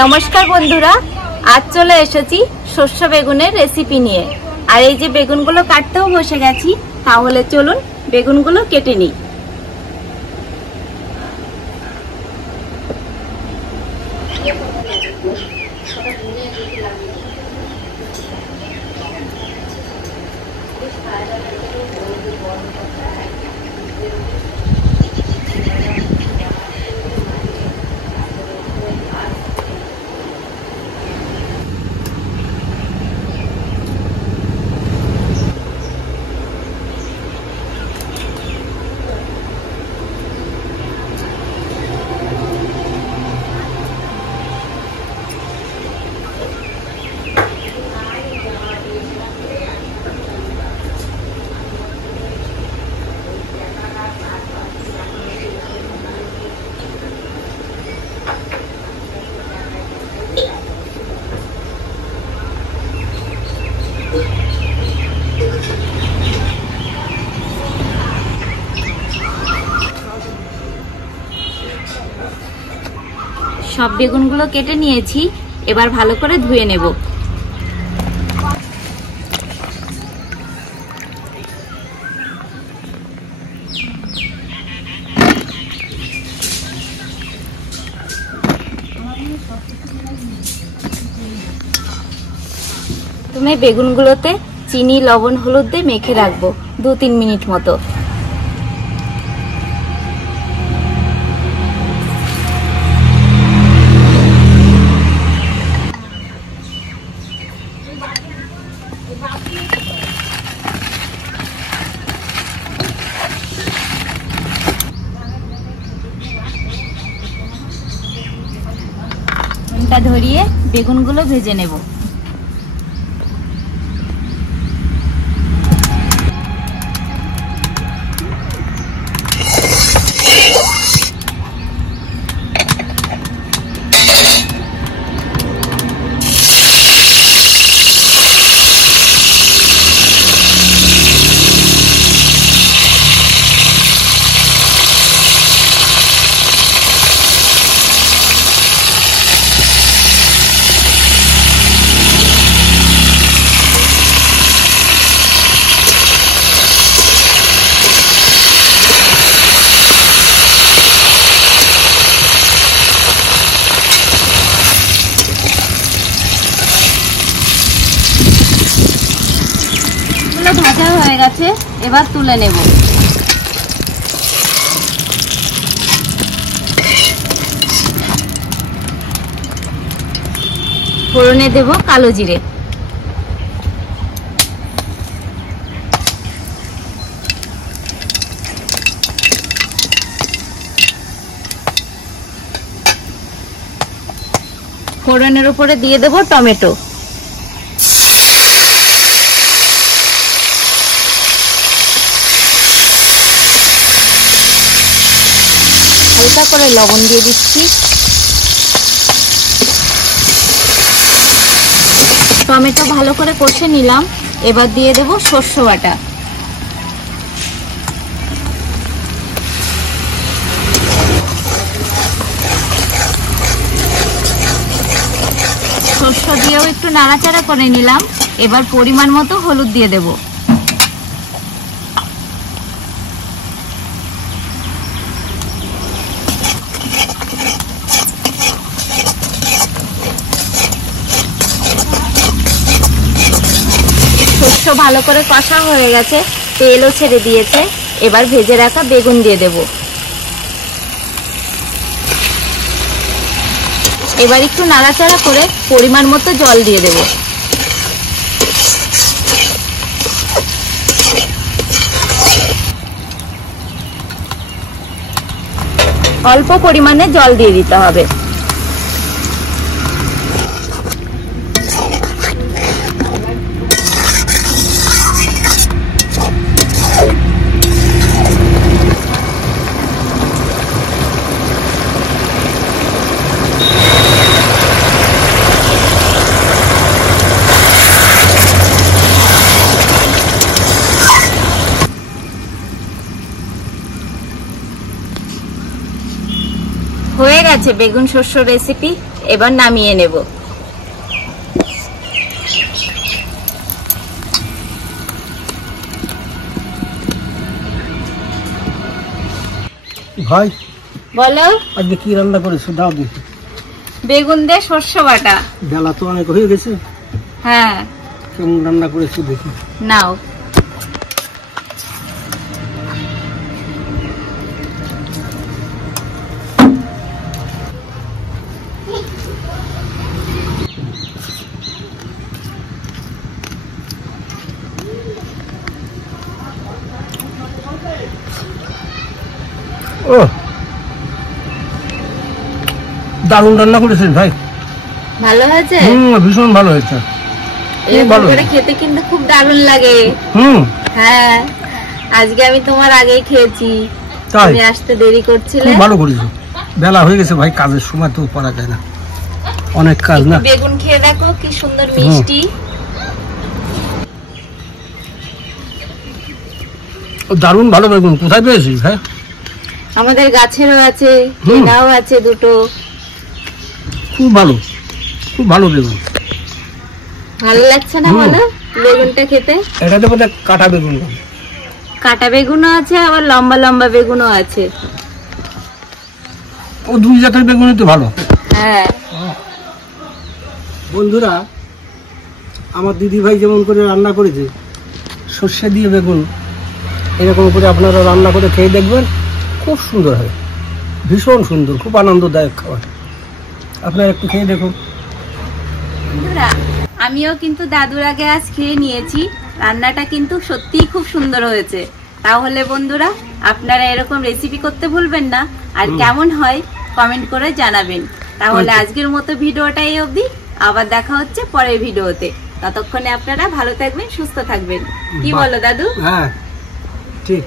নমস্কার বন্ধুরা, আজ চলে এসেছি শস্য বেগুনের রেসিপি নিয়ে। আর এই যে বেগুনগুলো কাটতেও বসে গেছি, তাহলে চলুন বেগুনগুলো কেটে নিই। সব বেগুনগুলো কেটে নিয়েছি, এবার ভালো করে ধুয়ে নেব। তুমি বেগুনগুলোতে চিনি, লবণ, হলুদ দিয়ে মেখে রাখবো 2-3 মিনিট মতো। নুনটা ধরিয়ে বেগুনগুলো ভেজে নেব। ভাজা হয়ে গেছে, এবার তুলে নেব। ফোড়নে দেব কালো জিরে, ফোড়নের উপরে দিয়ে দেব টমেটো, হালকা করে লবণ দিয়ে দিচ্ছি। টমেটো ভালো করে কষে নিলাম, এবার দিয়ে দেব সর্ষে বাটা। সর্ষে দিয়েও একটু নাড়াচাড়া করে নিলাম, এবার পরিমাণ মতো হলুদ দিয়ে দেব। শস্য ভালো করে কষা হয়ে গেছে, তেলও ছেড়ে দিয়েছে, এবার ভেজে রাখা বেগুন দিয়ে দেব। এবার একটু নাড়াচাড়া করে পরিমাণ মতো জল দিয়ে দেব। অল্প পরিমাণে জল দিয়ে দিতে হবে। হয়ে গেছে বেগুন শস্য রেসিপি। এবার নামিয়ে নেব। ভাই বলো, আজকে কি রান্না করেছো? দাও দেখি। বেগুন দিয়ে শস্য বাটা। বেলা তো অনেক হয়ে গেছে। হ্যাঁ, কেমন রান্না করেছো দেখি। নাও। ও, দারুণ রান্না করেছেন ভাই। ভালো হয়েছে? ভীষণ ভালো হয়েছে। এরকম করে খেতে কিন্তু খুব দারুণ লাগে। হ্যাঁ, আজকে আমি তোমার আগেই খেয়েছি, তুমি আসতে দেরি করছিলে। ভালো করেছো, বেলা হয়ে গেছে ভাই, কাজের সময় তো পারা যায় না, অনেক কাজ না। বেগুন খেয়ে দেখো কি সুন্দর মিষ্টি। দারুণ ভালো বেগুন। কোথায় পেয়েছিস ভাই? আমাদের গাছেরও আছে, কেনাও আছে দুটো। খুব ভালো, খুব ভালো বেগুন। ভালো লাগছে না বলো বেগুনটা খেতে? এটাতে বোধহয় কাটা বেগুন। কাটা বেগুনও আছে, আবার লম্বা লম্বা বেগুনও আছে। ও, দুই জাতের বেগুনই তো ভালো। হ্যাঁ বন্ধুরা, আমার দিদি ভাই যেমন করে রান্না করেছে সর্ষে দিয়ে বেগুন, এরকম করে আপনারা রান্না করে খেয়ে দেখবেন, খুব সুন্দর হয়, ভীষণ সুন্দর, খুব আনন্দদায়ক খাবার। আপনারা একটু খেয়ে দেখুন। বন্ধুরা, আমিও কিন্তু দাদুর আগে আজ খেয়ে নিয়েছি, রান্নাটা কিন্তু সত্যিই খুব সুন্দর হয়েছে। তাহলে বন্ধুরা, আপনারা এরকম রেসিপি করতে ভুলবেন না, আর কেমন হয় কমেন্ট করে জানাবেন। তাহলে আজকের মতো ভিডিওটা এই অবধি, আবার দেখা হচ্ছে পরের ভিডিওতে। ততক্ষণে আপনারা ভালো থাকবেন, সুস্থ থাকবেন। কি বলো দাদু? হ্যাঁ, ঠিক।